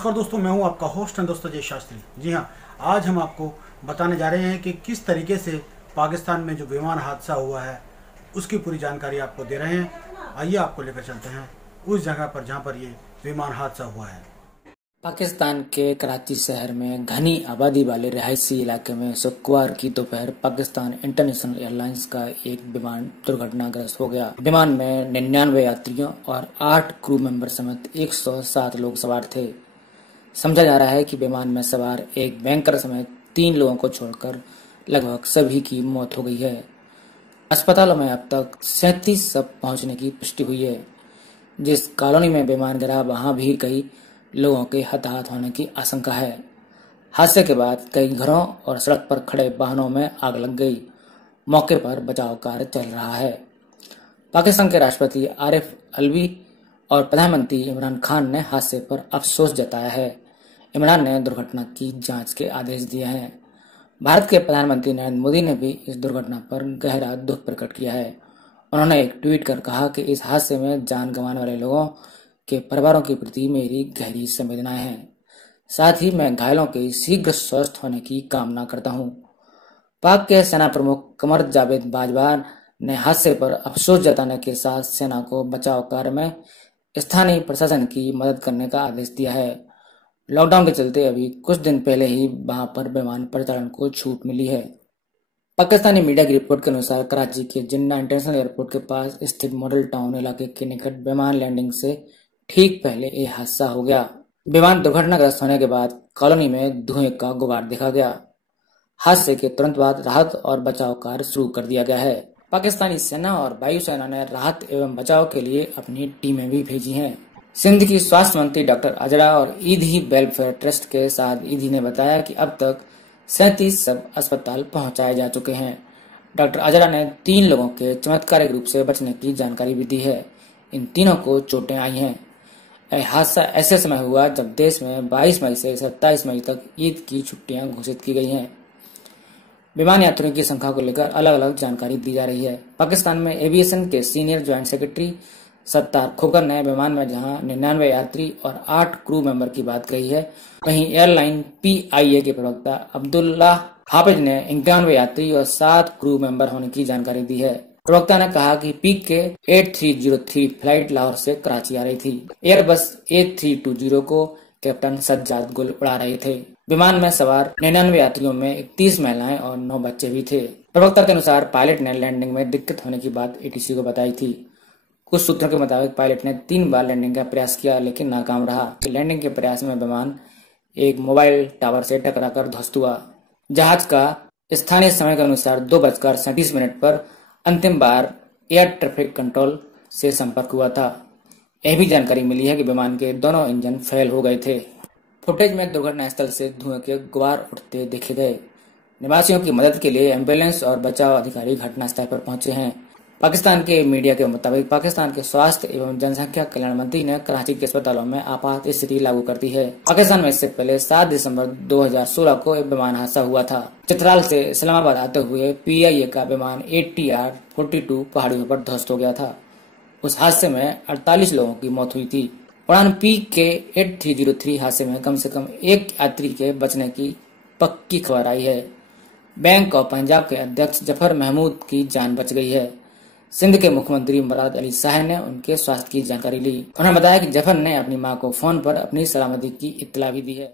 नमस्कार दोस्तों, मैं हूं आपका होस्ट एंड दोस्त अजय शास्त्री। जी हां, आज हम आपको बताने जा रहे हैं कि किस तरीके से पाकिस्तान में जो विमान हादसा हुआ है उसकी पूरी जानकारी आपको दे रहे हैं। आइए आपको लेकर चलते हैं उस जगह पर जहां पर ये विमान हादसा हुआ है। पाकिस्तान के कराची शहर में घनी आबादी वाले रिहायशी इलाके में शुक्रवार की दोपहर पाकिस्तान इंटरनेशनल एयरलाइंस का एक विमान दुर्घटनाग्रस्त हो गया। विमान में 99 यात्रियों और 8 क्रू मेंबर समेत 107 लोग सवार थे। समझा जा रहा है कि विमान में सवार एक बैंकर समेत 3 लोगों को छोड़कर लगभग सभी की मौत हो गई है। अस्पतालों में अब तक 37 शव पहुंचने की पुष्टि हुई है। जिस कॉलोनी में विमान गिरा वहां भी कई लोगों के हताहत होने की आशंका है। हादसे के बाद कई घरों और सड़क पर खड़े वाहनों में आग लग गई। मौके पर बचाव कार्य चल रहा है। पाकिस्तान के राष्ट्रपति आरिफ अलवी और प्रधानमंत्री इमरान खान ने हादसे पर अफसोस जताया है। इमरान ने दुर्घटना की जांच के आदेश दिए हैं। भारत के प्रधानमंत्री नरेंद्र मोदी ने भी इस दुर्घटना पर गहरा दुख प्रकट किया है। उन्होंने एक ट्वीट कर कहा कि इस हादसे में जान गंवाने वाले लोगों के परिवारों के प्रति मेरी गहरी संवेदनाएं हैं। साथ ही मैं घायलों के शीघ्र स्वस्थ होने की कामना करता हूं। पाक के सेना प्रमुख कमर जावेद बाजवा ने हादसे पर अफसोस जताने के साथ सेना को बचाव कार्य में स्थानीय प्रशासन की मदद करने का आदेश दिया है। लॉकडाउन के चलते अभी कुछ दिन पहले ही वहां पर विमान परिचालन को छूट मिली है। पाकिस्तानी मीडिया की रिपोर्ट के अनुसार कराची के जिन्ना इंटरनेशनल एयरपोर्ट के पास स्थित मॉडल टाउन इलाके के निकट विमान लैंडिंग से ठीक पहले यह हादसा हो गया। विमान दुर्घटनाग्रस्त होने के बाद कॉलोनी में धुएं का गुबार देखा गया। हादसे के तुरंत बाद राहत और बचाव कार्य शुरू कर दिया गया है। पाकिस्तानी सेना और वायुसेना ने राहत एवं बचाव के लिए अपनी टीमें भी भेजी हैं। सिंध की स्वास्थ्य मंत्री डॉक्टर अजरा और ईदी वेलफेयर ट्रस्ट के साथ ईदी ने बताया कि अब तक 37 शव अस्पताल पहुंचाए जा चुके हैं। डॉक्टर अजरा ने 3 लोगों के चमत्कारिक रूप से बचने की जानकारी भी दी है। इन तीनों को चोटें आई हैं। यह हादसा ऐसे समय हुआ जब देश में 22 मई से 27 मई तक ईद की छुट्टियां घोषित की गई हैं। विमान यात्रियों की संख्या को लेकर अलग अलग जानकारी दी जा रही है। पाकिस्तान में एविएशन के सीनियर ज्वाइंट सेक्रेटरी सत्तार खोकर ने विमान में जहां 99 यात्री और 8 क्रू मेंबर की बात कही है, वहीं एयरलाइन PIA के प्रवक्ता अब्दुल्ला हाफिज ने 91 यात्री और 7 क्रू मेंबर होने की जानकारी दी है। प्रवक्ता ने कहा कि पीक के 8303 फ्लाइट लाहौर से कराची आ रही थी। एयरबस A320 को कैप्टन सज्जाद गुल उड़ा रहे थे। विमान में सवार 99 यात्रियों में 31 महिलाएं और 9 बच्चे भी थे। प्रवक्ता के अनुसार पायलट ने लैंडिंग में दिक्कत होने की बात ATC को बताई थी। कुछ सूत्रों के मुताबिक पायलट ने 3 बार लैंडिंग का प्रयास किया लेकिन नाकाम रहा। लैंडिंग के प्रयास में विमान एक मोबाइल टावर से टकराकर ध्वस्त हुआ। जहाज का स्थानीय समय के अनुसार 2:37 पर अंतिम बार एयर ट्रैफिक कंट्रोल से संपर्क हुआ था। यह भी जानकारी मिली है कि विमान के दोनों इंजन फेल हो गए थे। फुटेज में दुर्घटना स्थल से धुएं के गुबार उठते देखे गए। निवासियों की मदद के लिए एम्बुलेंस और बचाव अधिकारी घटनास्थल पर पहुंचे हैं। पाकिस्तान के मीडिया के मुताबिक पाकिस्तान के स्वास्थ्य एवं जनसंख्या कल्याण मंत्री ने कराची के अस्पतालों में आपात स्थिति लागू कर दी है। पाकिस्तान में इससे पहले 7 दिसंबर 2016 को एक विमान हादसा हुआ था। चित्राल से इस्लामाबाद आते हुए PIA का विमान ATR 42 पहाड़ियों पर ध्वस्त हो गया था। उस हादसे में 48 लोगों की मौत हुई थी। उड़ान पीक के 8303 हादसे में कम से कम 1 यात्री के बचने की पक्की खबर आई है। बैंक ऑफ पंजाब के अध्यक्ष जफर महमूद की जान बच गई है। सिंध के मुख्यमंत्री मुराद अली शाह ने उनके स्वास्थ्य की जानकारी ली। उन्होंने बताया कि जफर ने अपनी मां को फोन पर अपनी सलामती की इत्तला भी दी है।